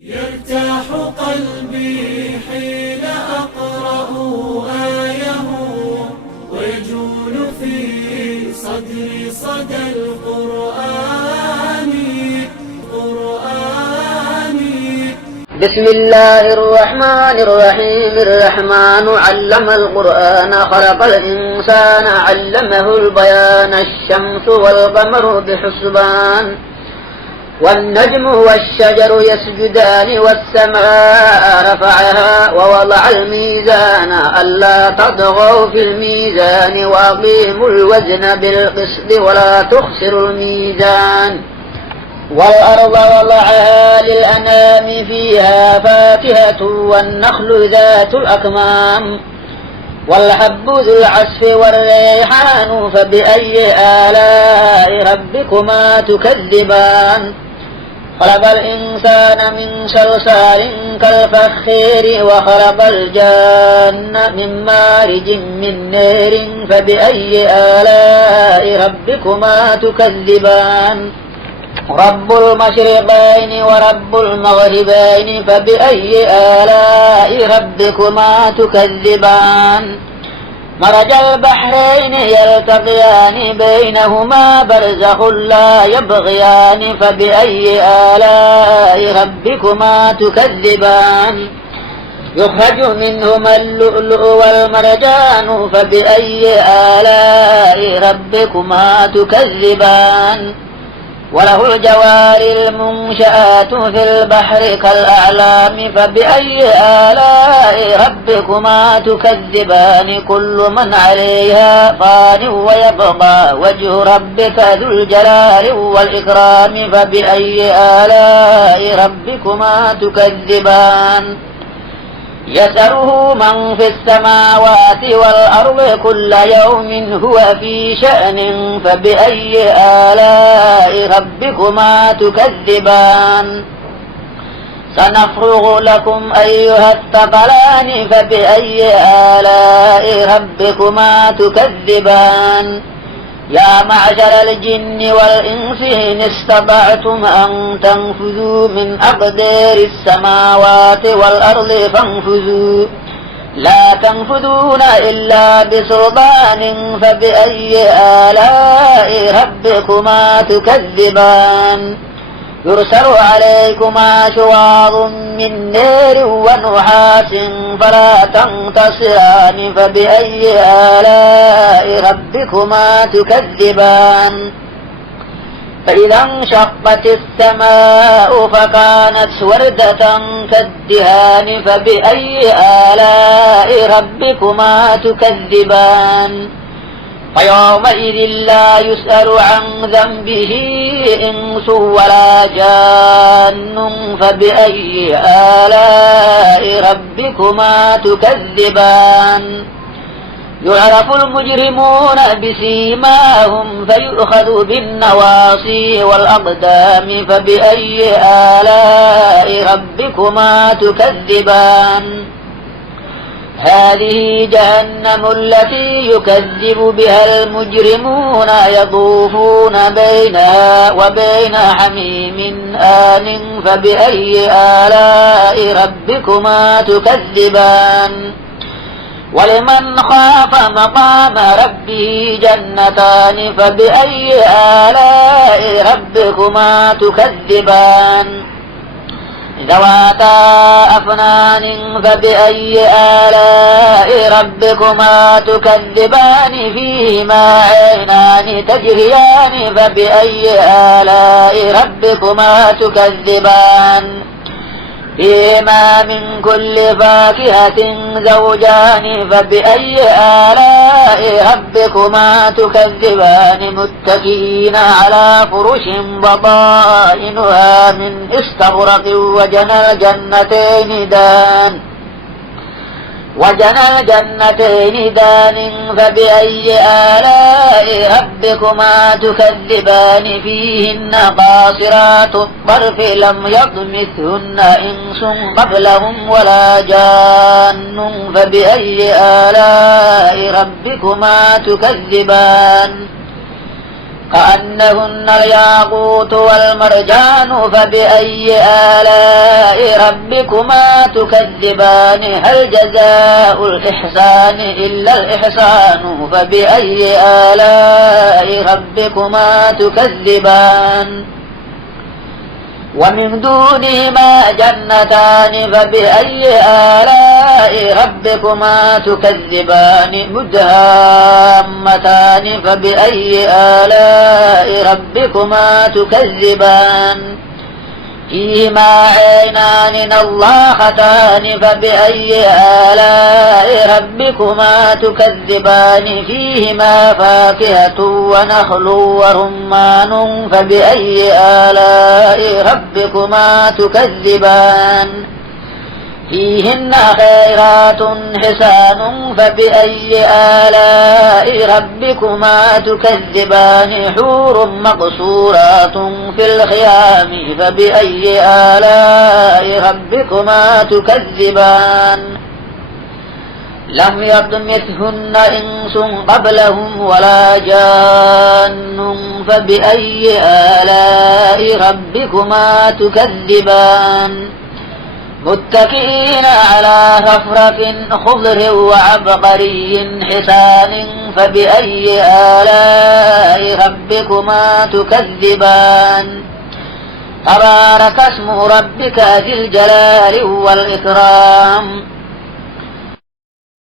يرتاح قلبي حين أقرأ آيه ويجول في صدري صدى القرآن. بسم الله الرحمن الرحيم. الرحمن علم القرآن خلق الإنسان علمه البيان. الشمس والقمر بحسبان والنجم والشجر يسجدان والسماء رفعها ووضع الميزان ألا تطغوا في الميزان وأقيموا الوزن بالقسط ولا تخسروا الميزان. والأرض وضعها للأنام فيها فاكهة والنخل ذات الأكمام والحب ذو العصف والريحان فبأي آلاء ربكما تكذبان. خلق الإنسان من صلصال كالفخير وخلق الجان من مارج من نار فبأي آلاء ربكما تكذبان. رب المشرقين ورب المغربين فبأي آلاء ربكما تكذبان. مرج البحرين يلتقيان بينهما برزخ لا يبغيان فبأي آلاء ربكما تكذبان. يخرج منهما اللؤلؤ والمرجان فبأي آلاء ربكما تكذبان. وله الجوار المنشآت في البحر كالأعلام فبأي آلاء ربكما تكذبان. كل من عليها فان ويبقى وجه ربك ذو الجلال والإكرام فبأي آلاء ربكما تكذبان. يسأله من في السماوات والأرض كل يوم هو في شأن فبأي آلاء ربكما تكذبان. سنفرغ لكم أيها الثقلان فبأي آلاء ربكما تكذبان. يا معشر الجن والإنس إن استطعتم أن تنفذوا من أقدار السماوات والأرض فانفذوا لا تنفذون إلا بسلطان فبأي آلاء ربكما تكذبان. يرسل عليكما شواظ من نار ونحاس فلا تنتصران فبأي آلاء ربكما تكذبان. فإذا انشقت السماء فكانت وردة كالدهان فبأي آلاء ربكما تكذبان. فيومئذ لا يسأل عن ذنبه إنس ولا جان فبأي آلاء ربكما تكذبان. يعرف المجرمون بسيماهم فيؤخذ بالنواصي والأقدام فبأي آلاء ربكما تكذبان. هذه جهنم التي يكذب بها المجرمون يطوفون بينها وبين حميم آن فبأي آلاء ربكما تكذبان. ولمن خاف مقام ربه جنتان فبأي آلاء ربكما تكذبان. ذواتا أفنان فبأي آلاء ربكما تكذبان. فيهما عينان تجريان فبأي آلاء ربكما تكذبان. فيهما من كل فاكهة زوجان فبأي آلاء ربكما تكذبان. متكئين على فرش بطائنها من استبرق وجنى الجنتين دان فبأي آلاء ربكما تكذبان. فيهن قاصرات الطرف لم يطمثهن إنس قبلهم ولا جان فبأي آلاء ربكما تكذبان. كأنهن الياقوت والمرجان فبأي آلاء ربكما تكذبان هل جزاء الإحسان إلا الإحسان فبأي آلاء ربكما تكذبان ومن دونهما جنتان فبأي آلاء ربكما تكذبان مدهامتان فبأي آلاء ربكما تكذبان فيهما عينان نضاختان فبأي آلاء ربكما تكذبان فيهما فاكهة ونخل ورمان فبأي آلاء ربكما تكذبان فيهن خيرات حسان فبأي آلاء ربكما تكذبان حور مقصورات في الخيام فبأي آلاء ربكما تكذبان لم يطمثهن إنس قبلهم ولا جان فبأي آلاء ربكما تكذبان متكئين على رفرف خضر وعبقري حسان فبأي آلاء ربكما تكذبان تبارك اسم ربك ذي الجلال والإكرام